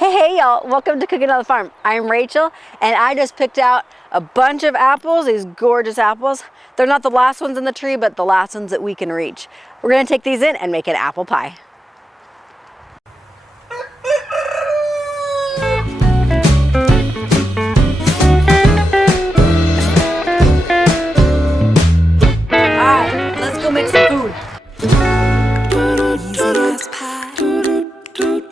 Hey y'all, welcome to Cooking on the Farm. I'm Rachel and I just picked out a bunch of apples, these gorgeous apples. They're not the last ones in the tree, but the last ones that we can reach. We're gonna take these in and make an apple pie. Alright, let's go make some food. Easy as pie,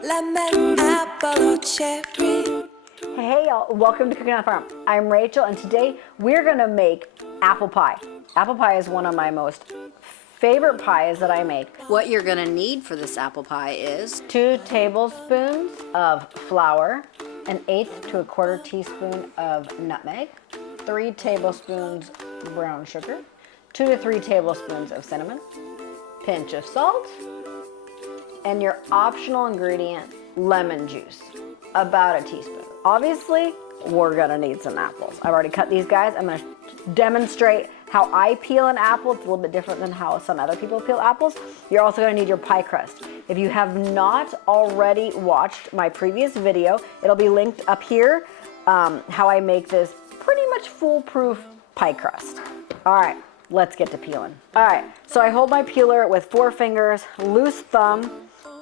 lemon, apple, or cherry. Hey y'all, welcome to Cooking on the Farm. I'm Rachel and today we're gonna make apple pie. Apple pie is one of my most favorite pies that I make. What you're gonna need for this apple pie is 2 tablespoons of flour, 1/8 to 1/4 teaspoon of nutmeg, 3 tablespoons brown sugar, 2 to 3 tablespoons of cinnamon, pinch of salt, and your optional ingredient, lemon juice, about a teaspoon. Obviously, we're gonna need some apples. I've already cut these guys. I'm gonna demonstrate how I peel an apple. It's a little bit different than how some other people peel apples. You're also gonna need your pie crust. If you have not already watched my previous video, it'll be linked up here, how I make this pretty much foolproof pie crust. All right, let's get to peeling. All right, so I hold my peeler with 4 fingers, loose thumb,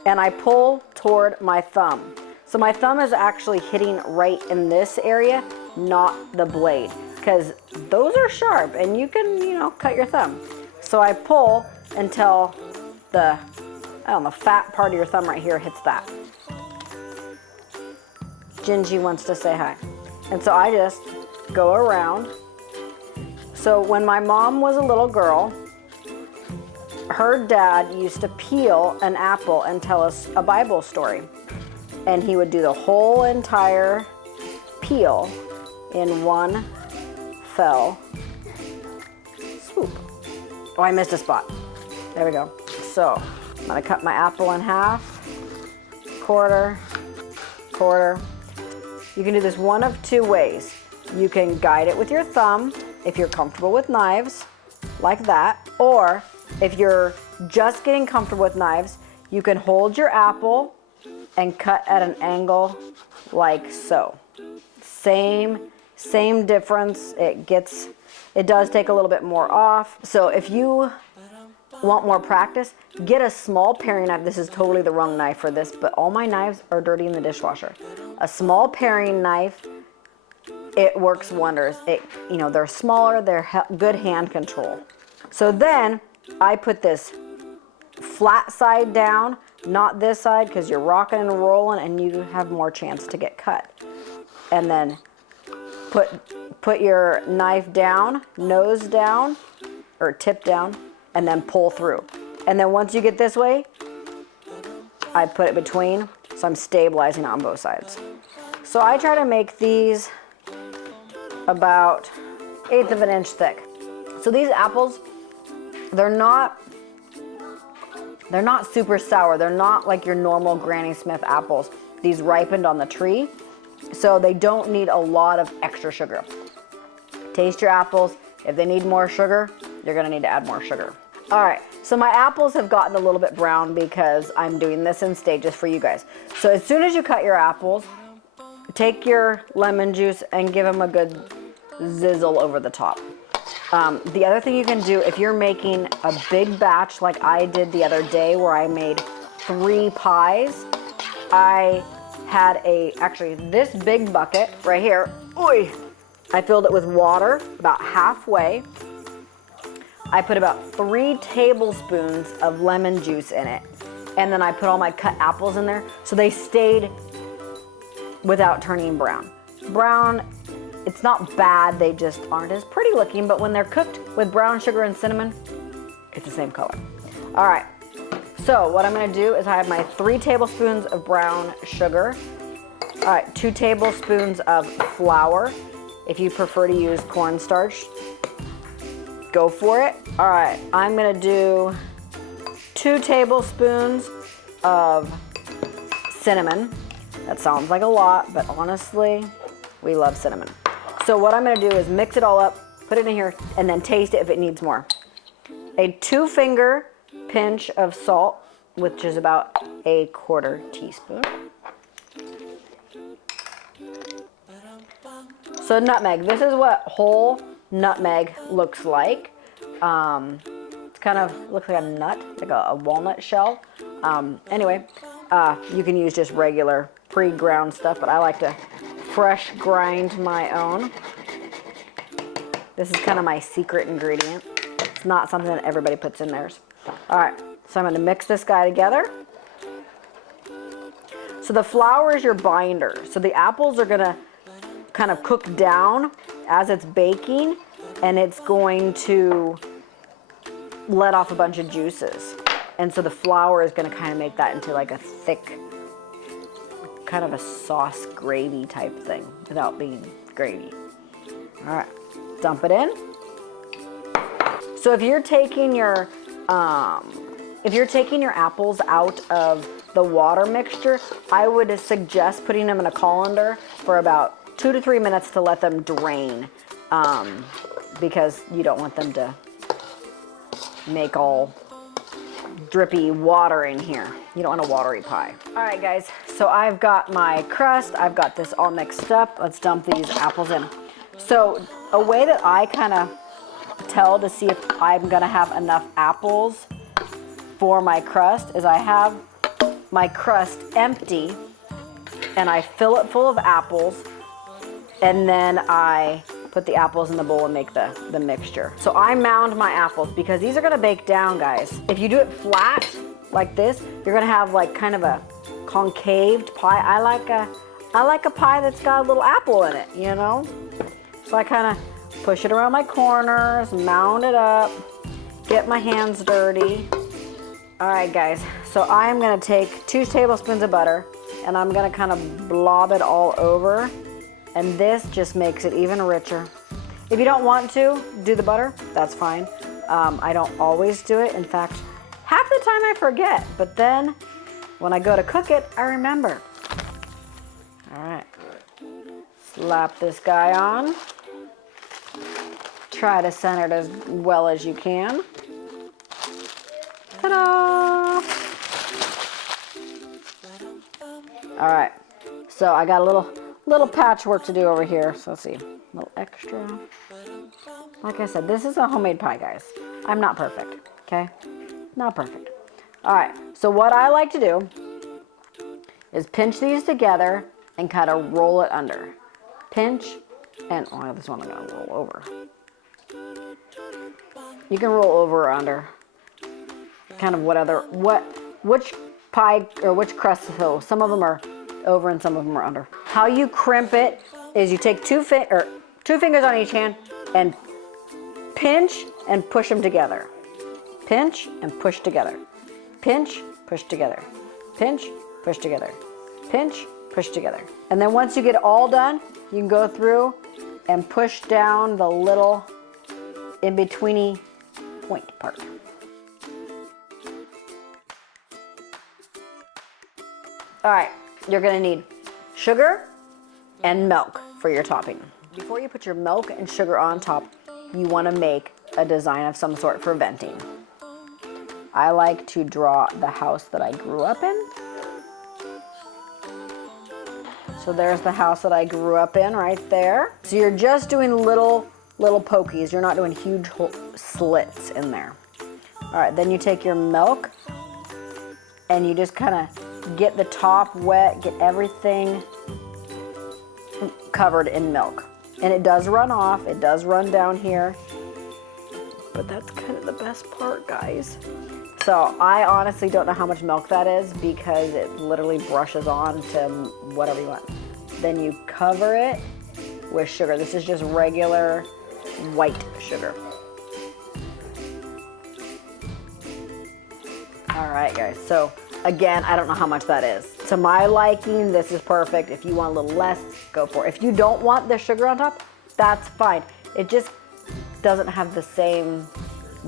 and I pull toward my thumb. So my thumb is actually hitting right in this area, not the blade, because those are sharp and you can, cut your thumb. So I pull until the fat part of your thumb right here hits that. Gingy wants to say hi. And so I just go around. So when my mom was a little girl, her dad used to peel an apple and tell us a Bible story. And he would do the whole entire peel in one fell swoop. Oh, I missed a spot. There we go. So I'm gonna cut my apple in half, quarter. You can do this one of 2 ways. You can guide it with your thumb if you're comfortable with knives, like that. Or if you're just getting comfortable with knives, you can hold your apple and cut at an angle like so. Same difference. It does take a little bit more off. So if you want more practice, get a small paring knife. This is totally the wrong knife for this, but all my knives are dirty in the dishwasher. A small paring knife, it works wonders. They're smaller, they're good hand control. So then I put this flat side down, not this side, because you're rocking and rolling and you have more chance to get cut. And then put your knife down, nose down, or tip down, and then pull through. And then once you get this way, I put it between, so I'm stabilizing on both sides. So I try to make these about 1/8 of an inch thick. So these apples, they're not super sour. They're not like your normal Granny Smith apples. These ripened on the tree, so they don't need a lot of extra sugar. Taste your apples. If they need more sugar, you're gonna need to add more sugar. All right, so my apples have gotten a little bit brown because I'm doing this in stages for you guys. So as soon as you cut your apples, take your lemon juice and give them a good zizzle over the top. The other thing you can do if you're making a big batch like I did the other day where I made 3 pies, I had actually this big bucket right here, I filled it with water about halfway. I put about 3 tablespoons of lemon juice in it, and then I put all my cut apples in there so they stayed without turning brown. Brown, it's not bad, they just aren't as pretty looking, but when they're cooked with brown sugar and cinnamon, it's the same color. All right, so what I'm gonna do is I have my 3 tablespoons of brown sugar, all right, 2 tablespoons of flour. If you prefer to use cornstarch, go for it. All right, I'm gonna do 2 tablespoons of cinnamon. That sounds like a lot, but honestly, we love cinnamon. So what I'm gonna do is mix it all up, put it in here, and then taste it if it needs more. A 2-finger pinch of salt, which is about 1/4 teaspoon. So nutmeg, this is what whole nutmeg looks like. It's kind of looks like a nut, like a walnut shell. Anyway, you can use just regular pre-ground stuff, but I like to fresh grind my own. This is kind of my secret ingredient. It's not something that everybody puts in theirs. All right, so I'm gonna mix this guy together. So the flour is your binder. So the apples are gonna kind of cook down as it's baking, and it's going to let off a bunch of juices. And so the flour is gonna kind of make that into like a thick, kind of a sauce gravy type thing without being gravy. All right, dump it in. So if you're taking your apples out of the water mixture, I would suggest putting them in a colander for about 2 to 3 minutes to let them drain, because you don't want them to make all drippy water in here. You don't want a watery pie. All right, guys, so I've got my crust. I've got this all mixed up. Let's dump these apples in. So a way that I kind of tell to see if I'm gonna have enough apples for my crust is I have my crust empty and I fill it full of apples, and then I put the apples in the bowl and make the mixture. So I mound my apples because these are gonna bake down, guys. If you do it flat like this, you're gonna have like kind of a concaved pie. I like a pie that's got a little apple in it, you know? So I kind of push it around my corners, mound it up, get my hands dirty. All right, guys, so I am gonna take 2 tablespoons of butter and I'm gonna kind of blob it all over. And this just makes it even richer. If you don't want to do the butter, that's fine. I don't always do it. In fact, half the time I forget, but then when I go to cook it, I remember. All right, slap this guy on. Try to center it as well as you can. Ta-da! All right, so I got a little patchwork to do over here. So let's see, a little extra. Like I said, this is a homemade pie, guys. I'm not perfect, okay? Not perfect. All right, so what I like to do is pinch these together and kind of roll it under. Pinch, and oh, this one I'm gonna roll over. You can roll over or under, kind of which pie or which crust. So some of them are over and some of them are under. How you crimp it is you take two fingers on each hand and pinch and push them together. Pinch and push together. Pinch, push together. Pinch, push together. Pinch, push together. And then once you get it all done, you can go through and push down the little in-betweeny point part. All right, you're gonna need sugar and milk for your topping. Before you put your milk and sugar on top, you wanna make a design of some sort for venting. I like to draw the house that I grew up in. So there's the house that I grew up in right there. So you're just doing little pokies. You're not doing huge slits in there. All right, then you take your milk and you just kind of get the top wet, get everything covered in milk. And it does run off, it does run down here, but that's kind of the best part, guys. So I honestly don't know how much milk that is because it literally brushes on to whatever you want. Then you cover it with sugar. This is just regular white sugar. All right, guys, so again, I don't know how much that is. To my liking, this is perfect. If you want a little less, go for it. If you don't want the sugar on top, that's fine. It just doesn't have the same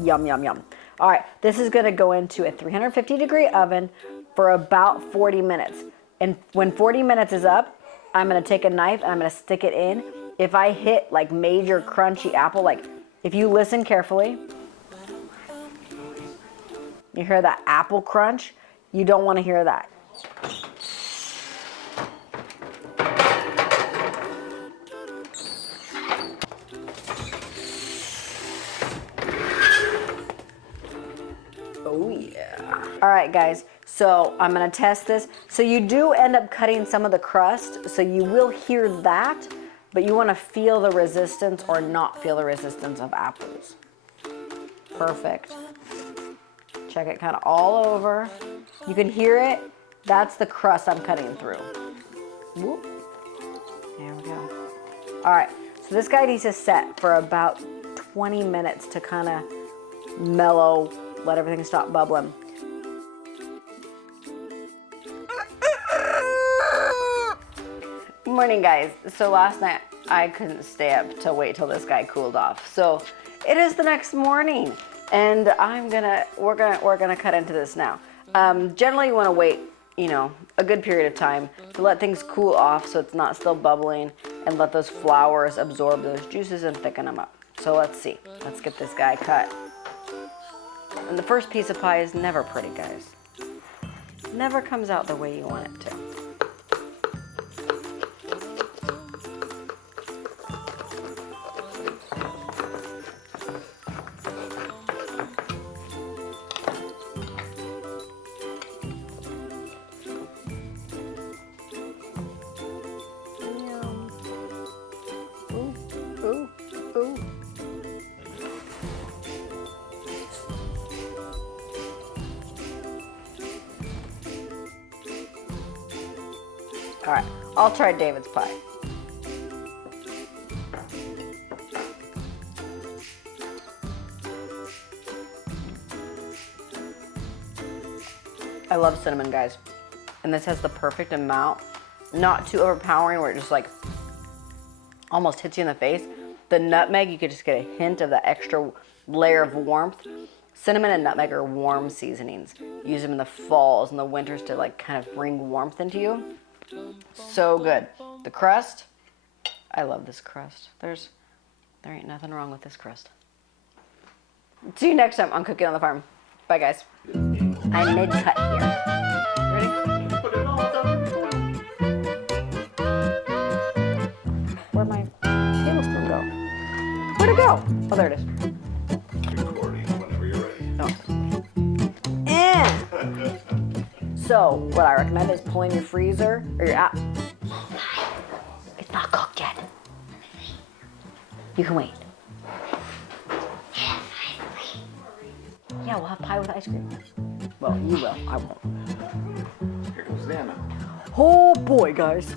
yum, yum, yum. All right, this is gonna go into a 350-degree oven for about 40 minutes. And when 40 minutes is up, I'm gonna take a knife and I'm gonna stick it in. If I hit like major crunchy apple, like if you listen carefully, you hear that apple crunch, you don't wanna hear that. All right, guys, so I'm gonna test this. So you do end up cutting some of the crust, so you will hear that, but you wanna feel the resistance or not feel the resistance of apples. Perfect. Check it kind of all over. You can hear it. That's the crust I'm cutting through. Whoop. There we go. All right, so this guy needs to set for about 20 minutes to kind of mellow, let everything stop bubbling. Morning, guys. So last night I couldn't stay up to wait till this guy cooled off. So it is the next morning, and we're gonna cut into this now. Generally, you want to wait, a good period of time to let things cool off so it's not still bubbling, and let those flours absorb those juices and thicken them up. So let's see. Let's get this guy cut. And the first piece of pie is never pretty, guys. Never comes out the way you want it to. Ooh, ooh. All right, I'll try David's pie. I love cinnamon, guys. And this has the perfect amount, not too overpowering where it just like almost hits you in the face. The nutmeg, you could just get a hint of that extra layer of warmth. Cinnamon and nutmeg are warm seasonings. Use them in the falls and the winters to like kind of bring warmth into you. So good. The crust, I love this crust. There ain't nothing wrong with this crust. See you next time on Cooking on the Farm. Bye, guys. I'm mid-cut here. Ready? Where'd my tablespoon go? Where'd it go? Oh, there it is. Recording whenever you're ready. So, what I recommend is pulling your freezer or your app. It's not cooked yet. You can wait. Yeah, we'll have pie with ice cream. Well, you will. I won't. Here comes Nana. Oh boy, guys.